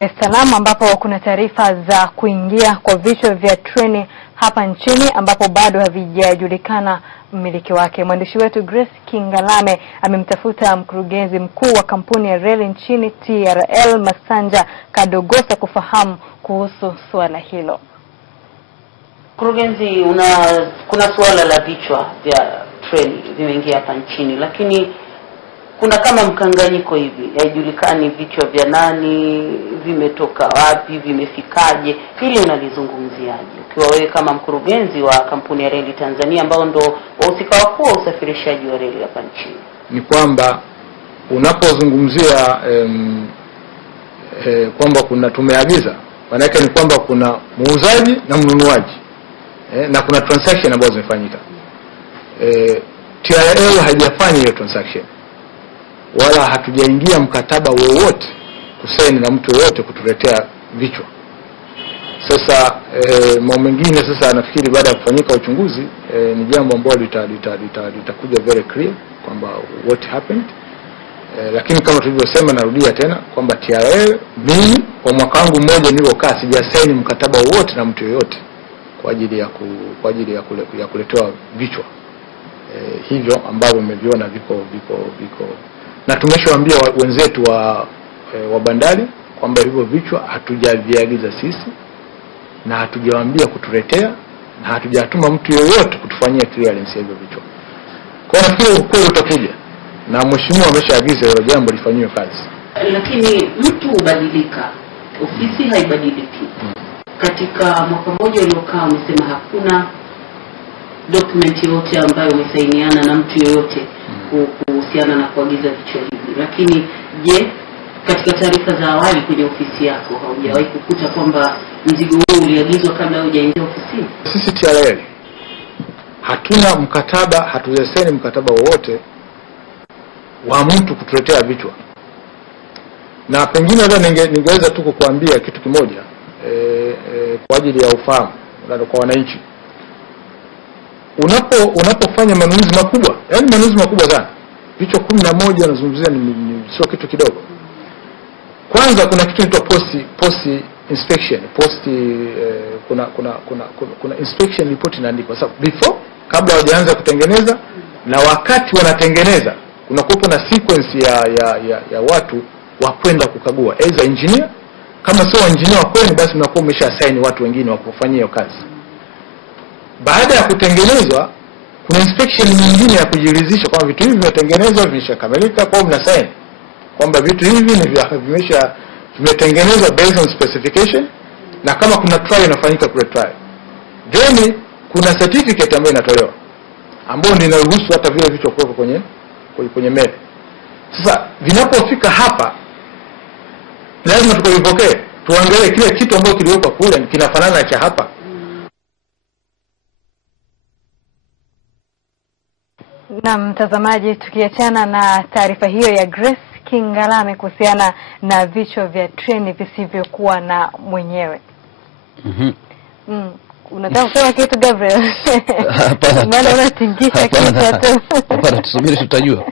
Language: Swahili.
Salaam ambapo kuna taarifa za kuingia kwa vichwa vya treni hapa nchini ambapo bado havijajulikana mmiliki wake. Mwandishi wetu Grace Kingalame amemtafuta mkurugenzi mkuu wa kampuni ya reli nchini TRL Masanja Kadogosa kufahamu kuhusu suala hilo. Mkurugenzi, kuna suala la vichwa vya treni vimeingia hapa nchini, lakini kuna kama mkanganyiko hivi, haijulikani vichwa vya nani, vimetoka wapi, vimefikaje. Hili unalizungumziaje ukiwa wewe kama mkurugenzi wa kampuni ya reli Tanzania ambao ndo wahusika wakuu wa usafirishaji wa reli hapa nchini? Ni kwamba unapozungumzia kwamba kuna tumeagiza, maana yake ni kwamba kuna muuzaji na mnunuaji na kuna transaction ambazo zimefanyika. TRL haijafanya hiyo transaction, wala hatujaingia mkataba wowote kusaini na mtu yoyote kutuletea vichwa. Sasa mambo mengine sasa nafikiri baada ya kufanyika uchunguzi ni jambo ambalo litakuja very clear kwamba what happened. Lakini kama tulivyosema, narudia tena kwamba TRL, mimi kwa mwaka wangu mmoja niliokaa sijasaini mkataba wowote na mtu yoyote kwa ajili ya kuletewa vichwa hivyo ambavyo mmeviona viko na tumeshawaambia wenzetu wa bandari kwamba hivyo vichwa hatujaviagiza sisi na hatujawaambia kutuletea na hatujatuma mtu yoyote kutufanyia clearance ya hivyo vichwa. Kwa nafikiri ukweli utakuja na mheshimiwa ameshaagiza hilo jambo lifanywe kazi. Lakini mtu hubadilika, ofisi haibadiliki. Katika mwaka mmoja uliokaa umesema hakuna document yote ambayo umesainiana na mtu yoyote kuhusiana na kuagiza vichwa hivi. Lakini je, katika taarifa za awali kwenye ofisi yako haujawahi kukuta kwamba mzigo huu uliagizwa kabla hujaingia ofisini? Sisi TRL hatuna mkataba, hatujasaini mkataba wowote wa mtu kutuletea vichwa. Na pengine hata ningeweza tu kukuambia kitu kimoja kwa ajili ya ufahamu kwa wananchi. Unapofanya manunuzi makubwa, yani manunuzi makubwa sana, vichwa 11 nazungumzia ni sio kitu kidogo. Kwanza kuna kitu kinaitwa post inspection, kuna inspection report inaandikwa. Sasa before, kabla hawajaanza kutengeneza na wakati wanatengeneza, kuna kupo na sequence ya watu wa kwenda kukagua, aidha engineer, kama sio engineer wa kwenu basi mnakuwa umeshaassign watu wengine wa kufanyia hiyo kazi. Baada ya kutengenezwa kuna inspection nyingine ya kujiridhisha kwamba vitu hivi vimetengenezwa, vimeshakamilika, kwa mna sign kwamba vitu hivi ni vimetengenezwa based on specification, na kama kuna trial inafanyika kule trial. Then kuna certificate ambayo inatolewa ambayo ndio inaruhusu hata vile vitu kuwekwa kwenye meli. Sasa vinapofika hapa lazima tukavipokee, tuangalie kile kitu ambacho kiliwekwa kule kinafanana na cha hapa. Na mtazamaji, tukiachana na taarifa hiyo ya Grace Kingalame kuhusiana na vichwa vya treni visivyokuwa na mwenyewe. Unataka kusema kitu Gabriel? Hapana. Maana unatingisha kitu tu. Hapana, tusubiri tutajua.